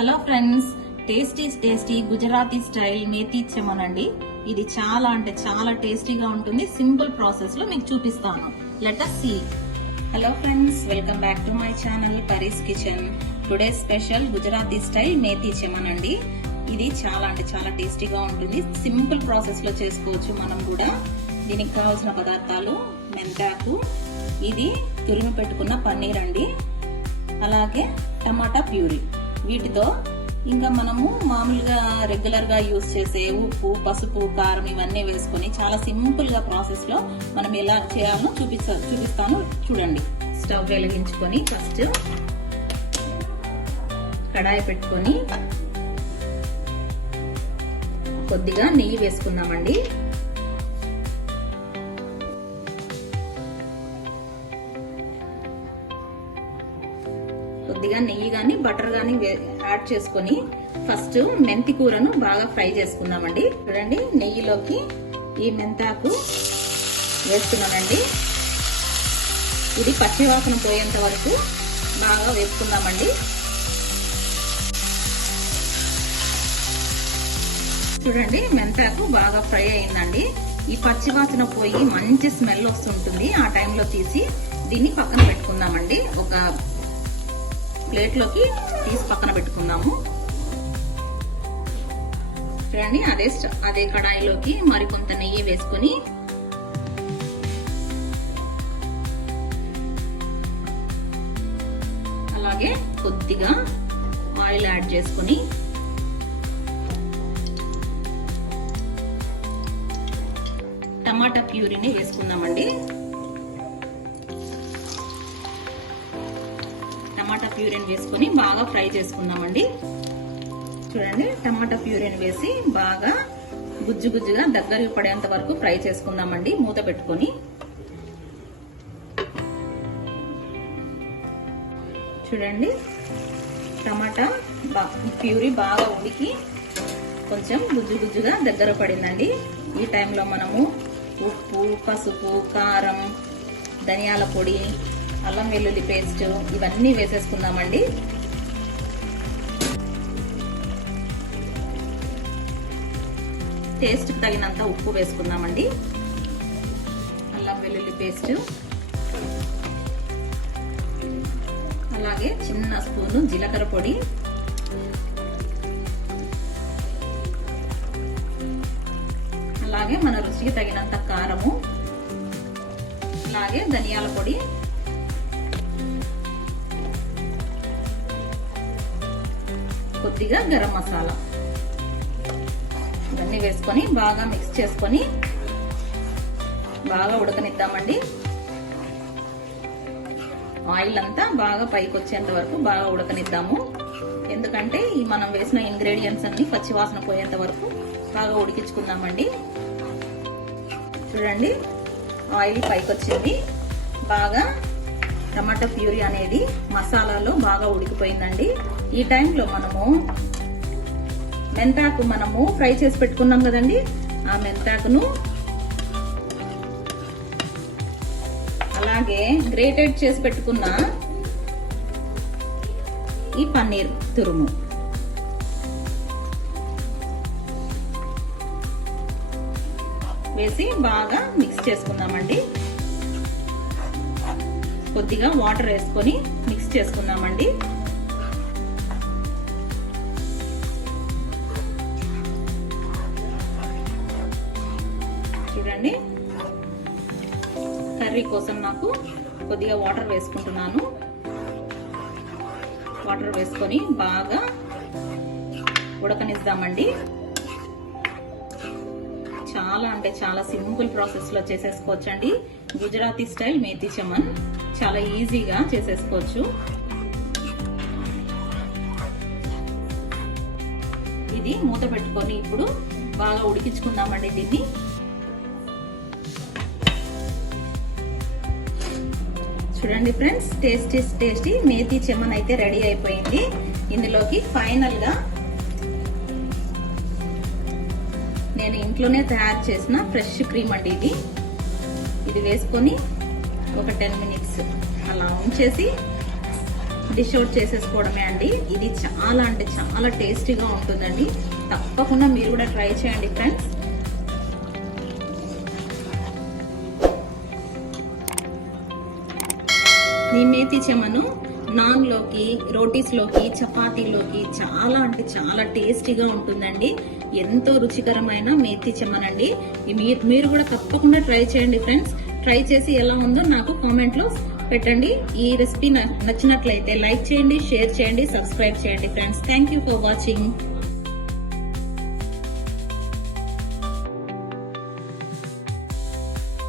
Hello friends, tasty Gujarati style methi chaman అండి. ఇది చాలా అంటే చాలా టేస్టీగా ఉంటుంది. సింపుల్ ప్రాసెస్ లో మీకు చూపిస్తాను. Let us see. Hello friends, welcome back to my channel Pari's kitchen. Today special Gujarati style methi chaman అండి. ఇది చాలా అంటే చాలా టేస్టీగా ఉంటుంది. సింపుల్ ప్రాసెస్ లో చేసుకోవచ్చు మనం కూడా. దీనికి కావాల్సిన పదార్థాలు మెంతాకు, ఇది తురిమి పెట్టుకున్న పన్నీర్ అండి, అలాగే టమాటా ప్యూరీ. వీటితో ఇంకా మనము మామూలుగా రెగ్యులర్ గా యూజ్ చేసే ఉప్పు, పసుపు, కారం ఇవన్నీ వేసుకొని చాలా సింపుల్ గా ప్రాసెస్ లో మనం ఎలా చేయాలో చూపిస్తాను చూడండి. స్టవ్ వెలిగించుకొని ఫస్ట్ కడాయి పెట్టుకొని కొద్దిగా నెయ్యి వేసుకుందామండి. కొద్దిగా నెయ్యి గాని బటర్ గాని యాడ్ చేసుకొని ఫస్ట్ మెంతి కూరను బాగా ఫ్రై చేసుకుందామండి. చూడండి, నెయ్యిలోకి ఈ మెంతాకు వేస్తున్నానండి. ఇది పచ్చివాసన పోయేంత వరకు బాగా వేసుకుందామండి. చూడండి, మెంతాకు బాగా ఫ్రై అయిందండి. ఈ పచ్చివాసన పోయి మంచి స్మెల్ వస్తుంటుంది. ఆ టైంలో తీసి దీన్ని పక్కన పెట్టుకుందామండి. ఒక ప్లేట్ లోకి తీసి పక్కన పెట్టుకుందాము. చూడండి, అదే కడాయిలోకి మరికొంత నెయ్యి వేసుకుని అలాగే కొద్దిగా ఆయిల్ యాడ్ చేసుకుని టమాటా ప్యూరీని వేసుకుందామండి. టమాటా ప్యూరీని వేసుకొని బాగా ఫ్రై చేసుకుందామండి. చూడండి, టమాటా ప్యూరీని వేసి బాగా గుజ్జుగా దగ్గరికి పడేంత వరకు ఫ్రై చేసుకుందామండి మూత పెట్టుకొని. చూడండి, టమాటా ప్యూరీ బాగా ఉడికి కొంచెం గుజ్జుగా దగ్గర పడిందండి. ఈ టైంలో మనము ఉప్పు, పసుపు, కారం, ధనియాల పొడి, అల్లం వెల్లుల్లి పేస్ట్ ఇవన్నీ వేసేసుకుందామండి. టేస్ట్ కి తగినంత ఉప్పు వేసుకుందామండి. అల్లం వెల్లుల్లి పేస్ట్, అలాగే చిన్న స్పూను జీలకర్ర పొడి, అలాగే మన రుచికి తగినంత కారము, అలాగే ధనియాల పొడి, కొద్దిగా గరం మసాలా ఇవన్నీ వేసుకొని బాగా మిక్స్ చేసుకొని బాగా ఉడకనిద్దామండి. ఆయిల్ అంతా బాగా పైకి వచ్చేంత వరకు బాగా ఉడకనిద్దాము. ఎందుకంటే ఈ మనం వేసిన ఇంగ్రీడియంట్స్ అన్ని పచ్చివాసన పోయేంత వరకు బాగా ఉడికించుకుందామండి. చూడండి, ఆయిల్ పైకి వచ్చింది. బాగా టమాటా ప్యూరీ అనేది మసాలాలో బాగా ఉడికిపోయిందండి. ఈ టైంలో మనము మెంతాకు ఫ్రై చేసి పెట్టుకున్నాం కదండి, ఆ మెంతాకును అలాగే గ్రేటెడ్ చేసి పెట్టుకున్న ఈ పన్నీర్ తురుము వేసి బాగా మిక్స్ చేసుకుందామండి. కొద్దిగా వాటర్ వేసుకొని మిక్స్ చేసుకుందామండి. చూడండి, కర్రీ కోసం నాకు కొద్దిగా వాటర్ వేసుకుంటున్నాను. వాటర్ వేసుకొని బాగా ఉడకనిద్దామండి. చాలా అంటే చాలా సింపుల్ ప్రాసెస్ లో చేసేసుకోవచ్చండి. గుజరాతీ స్టైల్ మేథీ చెమన్ చాలా ఈజీగా చేసేసుకోవచ్చు. ఇది మూత పెట్టుకొని ఇప్పుడు బాగా ఉడికించుకుందామండి దీన్ని. చూడండి ఫ్రెండ్స్, టేస్టీ మేథీ చెమన్ అయితే రెడీ అయిపోయింది. ఇందులోకి ఫైనల్ గా నేను ఇంట్లోనే తయారు చేసిన ఫ్రెష్ క్రీమ్ అండి ఇది వేసుకొని ఒక 10 minutes అలా ఉంచేసి డిష్ అవుట్ చేసేసుకోవడమే అండి. ఇది చాలా అంటే చాలా టేస్టీగా ఉంటుందండి. తప్పకుండా మీరు కూడా ట్రై చేయండి ఫ్రెండ్స్. ఈ మేతి చెమను నాన్ లోకి, రోటీస్ లోకి, చపాతీలోకి చాలా అంటే చాలా టేస్టీగా ఉంటుందండి. ఎంతో రుచికరమైన మేతి చెమనండి. మీరు కూడా తప్పకుండా ట్రై చేయండి ఫ్రెండ్స్. ట్రై చేసి ఎలా ఉందో నాకు కామెంట్ లో పెట్టండి. ఈ రెసిపీ నచ్చినట్లయితే లైక్ చేయండి, షేర్ చేయండి, సబ్స్క్రైబ్ చేయండి friends. Thank you for watching.